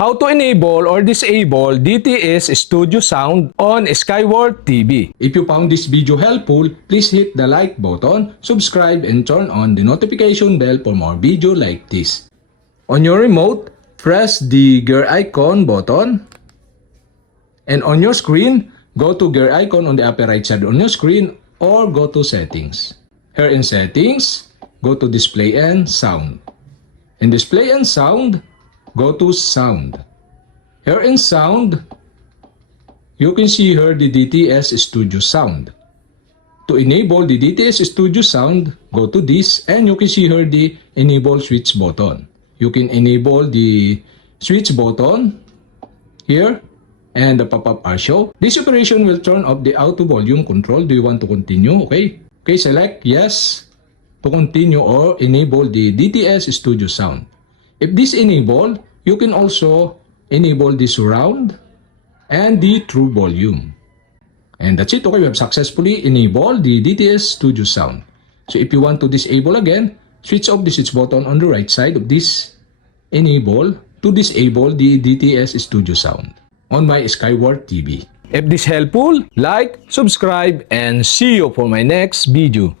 How to enable or disable DTS Studio Sound on SKYWORTH TV. If you found this video helpful, please hit the like button, subscribe, and turn on the notification bell for more video like this. On your remote, press the gear icon button, and on your screen, go to gear icon on the upper right side on your screen or go to settings. Here in settings, go to display and sound. In display and sound, go to sound. Here in sound, you can see here the DTS Studio Sound. To enable the DTS Studio Sound, go to this and you can see here the enable switch button. You can enable the switch button here and the pop-up show. This operation will turn off the auto volume control. Do you want to continue? Okay, select yes to continue or enable the DTS Studio Sound. If this enabled, you can also enable the surround and the true volume. And that's it. Okay, we have successfully enabled the DTS Studio Sound. So if you want to disable again, switch off the switch button on the right side of this enable to disable the DTS Studio Sound on my SKYWORTH TV. If this helpful, like, subscribe, and see you for my next video.